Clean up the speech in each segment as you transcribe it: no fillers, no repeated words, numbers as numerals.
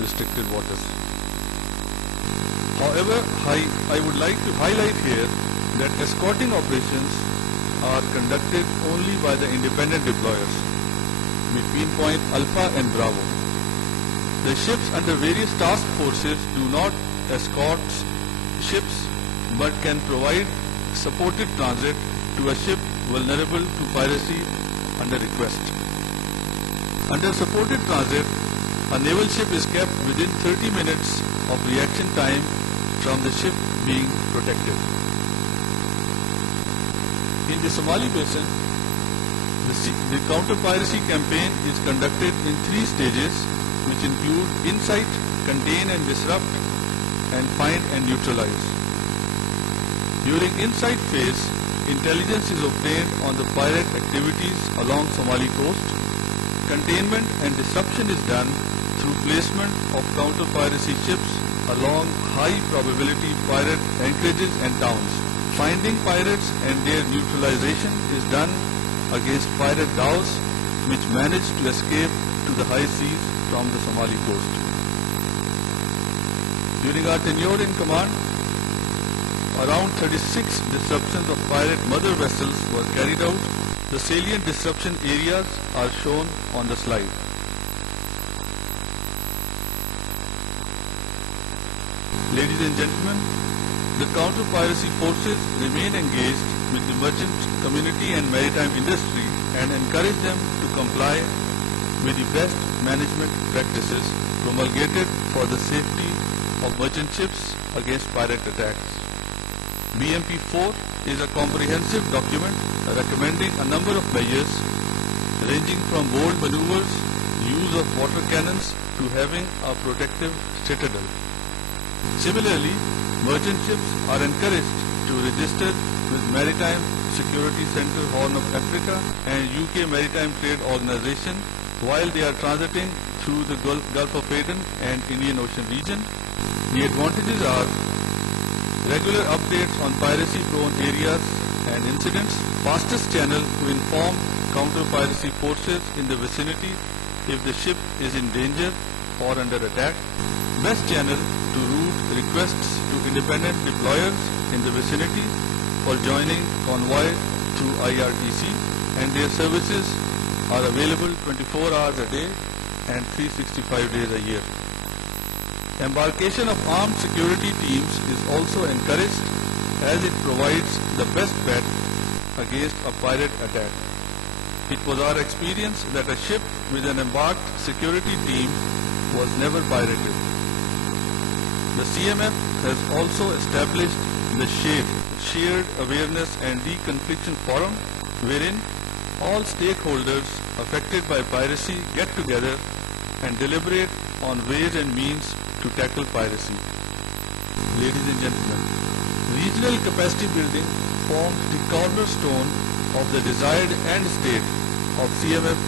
restricted waters. However, I would like to highlight here that escorting operations are conducted only by the independent deployers between point Alpha and Bravo. The ships under various task forces do not escort ships but can provide supported transit to a ship vulnerable to piracy under request. Under supported transit, a naval ship is kept within 30 minutes of reaction time from the ship being protected. In the Somali Basin, the counter-piracy campaign is conducted in 3 stages, which include insight, contain and disrupt, and find and neutralize. During insight phase, intelligence is obtained on the pirate activities along Somali coast. Containment and disruption is done through placement of counter-piracy ships along high-probability pirate anchorages and towns. Finding pirates and their neutralization is done against pirate dhows which manage to escape to the high seas from the Somali coast. During our tenure in command, around 36 disruptions of pirate mother vessels were carried out. The salient disruption areas are shown on the slide. Ladies and gentlemen, the counter-piracy forces remain engaged with the merchant community and maritime industry and encourage them to comply with the best management practices promulgated for the safety of merchant ships against pirate attacks. BMP-4 is a comprehensive document recommending a number of measures ranging from bold maneuvers, use of water cannons to having a protective citadel. Similarly, merchant ships are encouraged to register with Maritime Security Center Horn of Africa and UK Maritime Trade Organization while they are transiting through the Gulf of Aden and Indian Ocean region. The advantages are regular updates on piracy-prone areas and incidents, fastest channel to inform counter-piracy forces in the vicinity if the ship is in danger or under attack, best channel to route requests to independent deployers in the vicinity for joining convoy through IRTC, and their services are available 24 hours a day and 365 days a year. Embarkation of armed security teams is also encouraged as it provides the best bet against a pirate attack. It was our experience that a ship with an embarked security team was never pirated. The CMF has also established the Shared Awareness and Deconfliction Forum, wherein all stakeholders affected by piracy get together and deliberate on ways and means to tackle piracy. Ladies and gentlemen, regional capacity building forms the cornerstone of the desired end state of CMF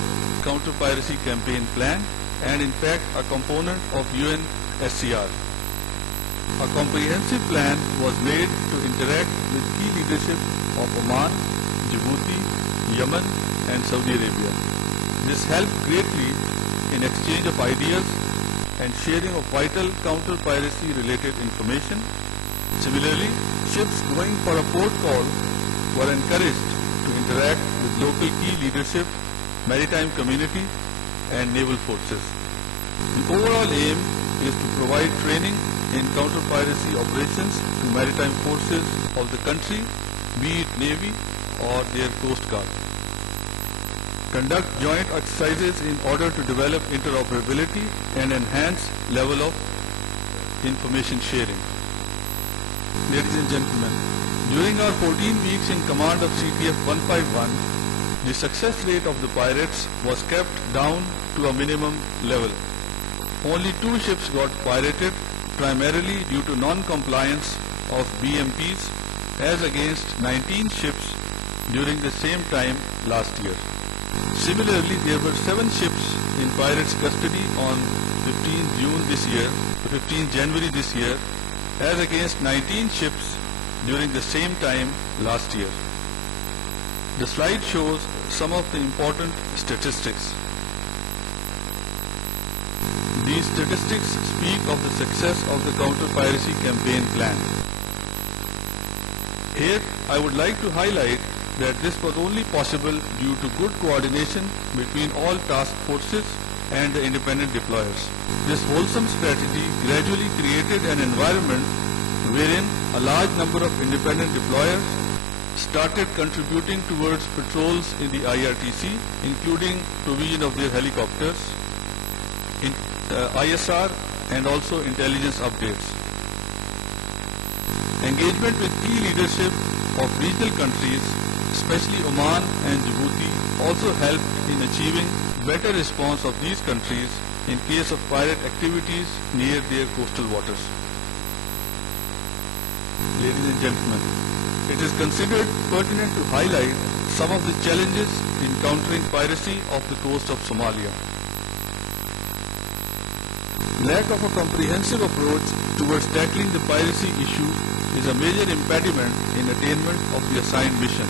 counter-piracy campaign plan and in fact a component of UNSCR. A comprehensive plan was made to interact with key leadership of Oman, Djibouti, Yemen and Saudi Arabia. This helped greatly in exchange of ideas and sharing of vital counter-piracy related information. Similarly, ships going for a port call were encouraged to interact with local key leadership, maritime community and naval forces. The overall aim is to provide training in counter-piracy operations to maritime forces of the country, be it Navy or their Coast Guard. Conduct joint exercises in order to develop interoperability and enhance level of information sharing. Ladies and gentlemen, during our 14 weeks in command of CTF 151, the success rate of the pirates was kept down to a minimum level. Only 2 ships got pirated, primarily due to non-compliance of BMPs, as against 19 ships during the same time last year. Similarly, there were 7 ships in pirates' custody on 15 January this year, as against 19 ships during the same time last year. The slide shows some of the important statistics. These statistics speak of the success of the counter-piracy campaign plan. Here, I would like to highlight that this was only possible due to good coordination between all task forces and the independent deployers. This wholesome strategy gradually created an environment wherein a large number of independent deployers started contributing towards patrols in the IRTC, including provision of their helicopters, ISR and also intelligence updates. Engagement with key leadership of regional countries, especially Oman and Djibouti, also helped in achieving better response of these countries in case of pirate activities near their coastal waters. Ladies and gentlemen, it is considered pertinent to highlight some of the challenges in countering piracy off the coast of Somalia. Lack of a comprehensive approach towards tackling the piracy issue is a major impediment in attainment of the assigned mission.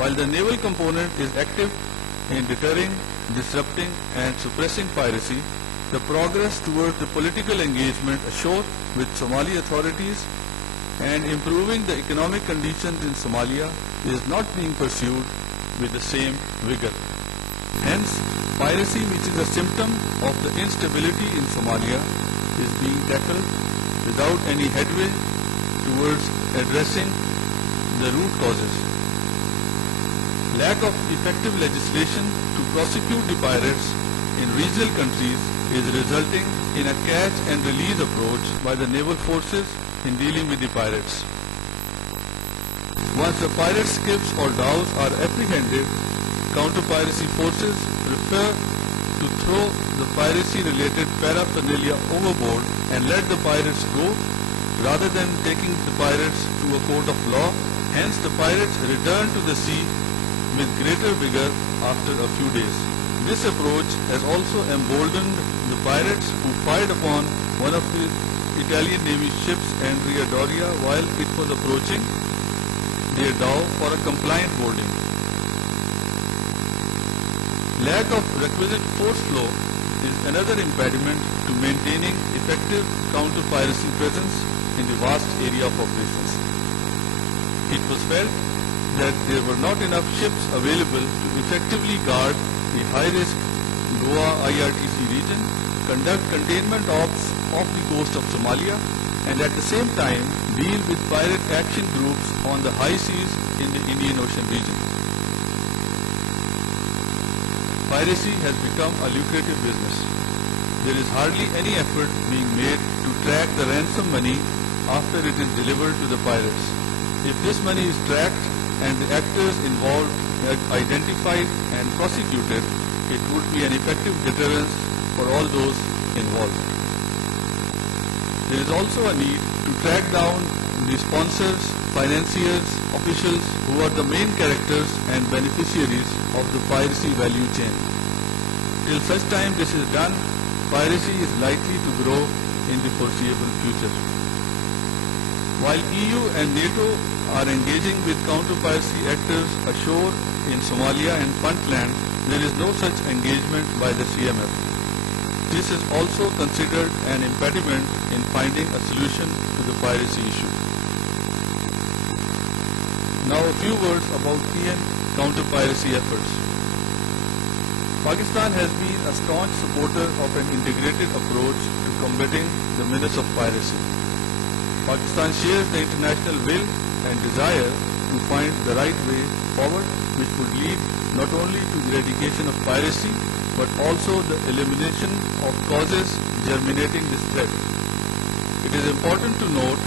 While the naval component is active in deterring, disrupting and suppressing piracy, the progress towards the political engagement ashore with Somali authorities and improving the economic conditions in Somalia is not being pursued with the same vigor. Hence, piracy, which is a symptom of the instability in Somalia, is being tackled without any headway towards addressing the root causes. Lack of effective legislation to prosecute the pirates in regional countries is resulting in a catch and release approach by the naval forces in dealing with the pirates. Once the pirate skips or dhows are apprehended, counter-piracy forces prefer to throw the piracy-related paraphernalia overboard and let the pirates go rather than taking the pirates to a court of law. Hence, the pirates return to the sea with greater vigor after a few days. This approach has also emboldened the pirates who fired upon one of the Italian Navy ships, Andrea Doria, while it was approaching their dhow for a compliant boarding. Lack of requisite force flow is another impediment to maintaining effective counter-piracy presence in the vast area of operations. It was felt that there were not enough ships available to effectively guard the high-risk Goa IRTC region, conduct containment ops off the coast of Somalia, and at the same time deal with pirate action groups on the high seas in the Indian Ocean region. Piracy has become a lucrative business. There is hardly any effort being made to track the ransom money after it is delivered to the pirates. If this money is tracked and the actors involved are identified and prosecuted, it would be an effective deterrence for all those involved. There is also a need to track down the sponsors, financiers, officials who are the main characters and beneficiaries of the piracy value chain. Till such time this is done, piracy is likely to grow in the foreseeable future. While EU and NATO are engaging with counter-piracy actors ashore in Somalia and Puntland, there is no such engagement by the CMF. This is also considered an impediment in finding a solution to the piracy issue. Now a few words about PN counter-piracy efforts. Pakistan has been a staunch supporter of an integrated approach to combating the menace of piracy. Pakistan shares the international will and desire to find the right way forward, which would lead not only to the eradication of piracy, but also the elimination of causes germinating this threat. It is important to note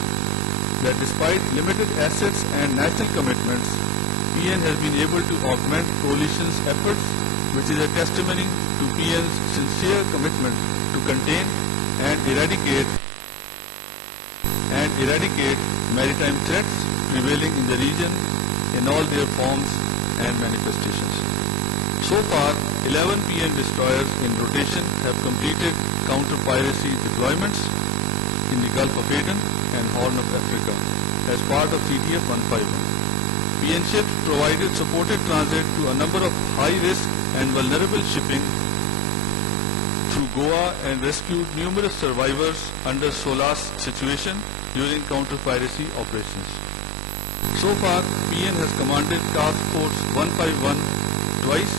that despite limited assets and national commitments, PN has been able to augment coalition's efforts, which is a testimony to PN's sincere commitment to contain and eradicate maritime threats prevailing in the region in all their forms and manifestations. So far, 11 PN destroyers in rotation have completed counter-piracy deployments in the Gulf of Aden and Horn of Africa as part of CTF 151. PN ships provided supported transit to a number of high-risk and vulnerable shipping through Goa and rescued numerous survivors under SOLAS situation during counter-piracy operations. So far, PN has commanded Task Force 151 twice,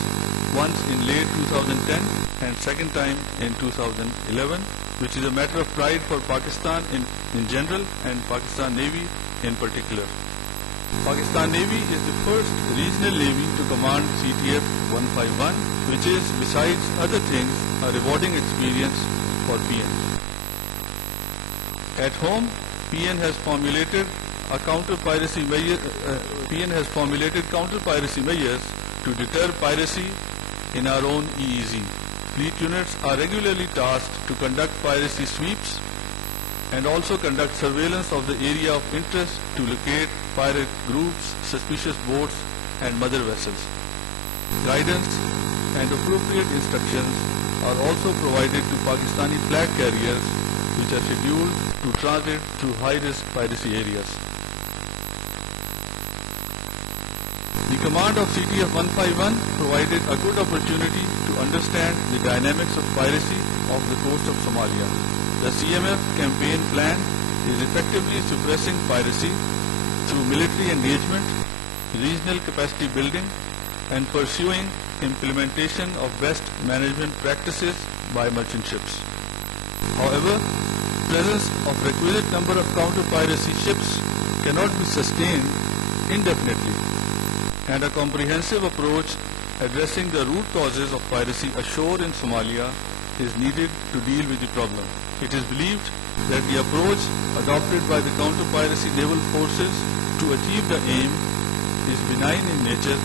once in late 2010 and second time in 2011, which is a matter of pride for Pakistan in general and Pakistan Navy in particular. Pakistan Navy is the first regional navy to command CTF 151, which is, besides other things, a rewarding experience for PN. At home, PN has formulated counter-piracy measures to deter piracy in our own EEZ. Fleet units are regularly tasked to conduct piracy sweeps and also conduct surveillance of the area of interest to locate pirate groups, suspicious boats and mother vessels. Guidance and appropriate instructions are also provided to Pakistani flag carriers which are scheduled to transit through high-risk piracy areas. The command of CTF 151 provided a good opportunity to understand the dynamics of piracy off the coast of Somalia. The CMF campaign plan is effectively suppressing piracy through military engagement, regional capacity building, and pursuing implementation of best management practices by merchant ships. However, presence of requisite number of counter-piracy ships cannot be sustained indefinitely, and a comprehensive approach addressing the root causes of piracy ashore in Somalia is needed to deal with the problem. It is believed that the approach adopted by the counter-piracy naval forces to achieve the aim is benign in nature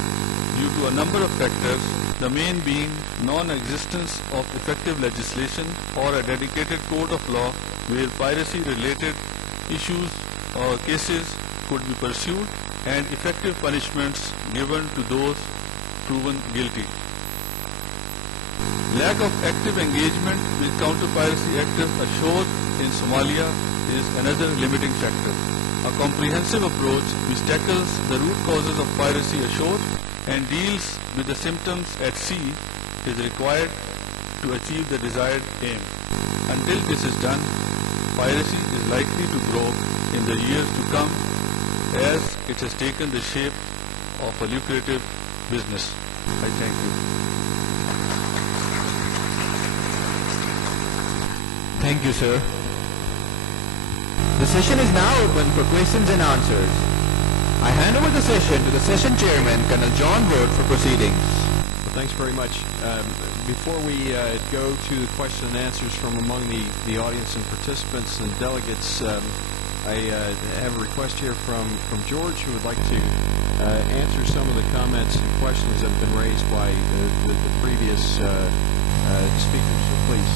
due to a number of factors, the main being non-existence of effective legislation or a dedicated code of law where piracy-related issues or cases could be pursued and effective punishments given to those proven guilty. Lack of active engagement with counter-piracy actors ashore in Somalia is another limiting factor. A comprehensive approach which tackles the root causes of piracy ashore and deals with the symptoms at sea is required to achieve the desired aim. Until this is done, piracy is likely to grow in the years to come as it has taken the shape of a lucrative business. I thank you. Thank you, sir. The session is now open for questions and answers. I hand over the session to the session chairman, Colonel John Wood, for proceedings. Well, thanks very much. Before we go to the question and answers from among the audience and participants and delegates, I have a request here from George, who would like to answer some of the comments and questions that have been raised by the previous speakers. So please.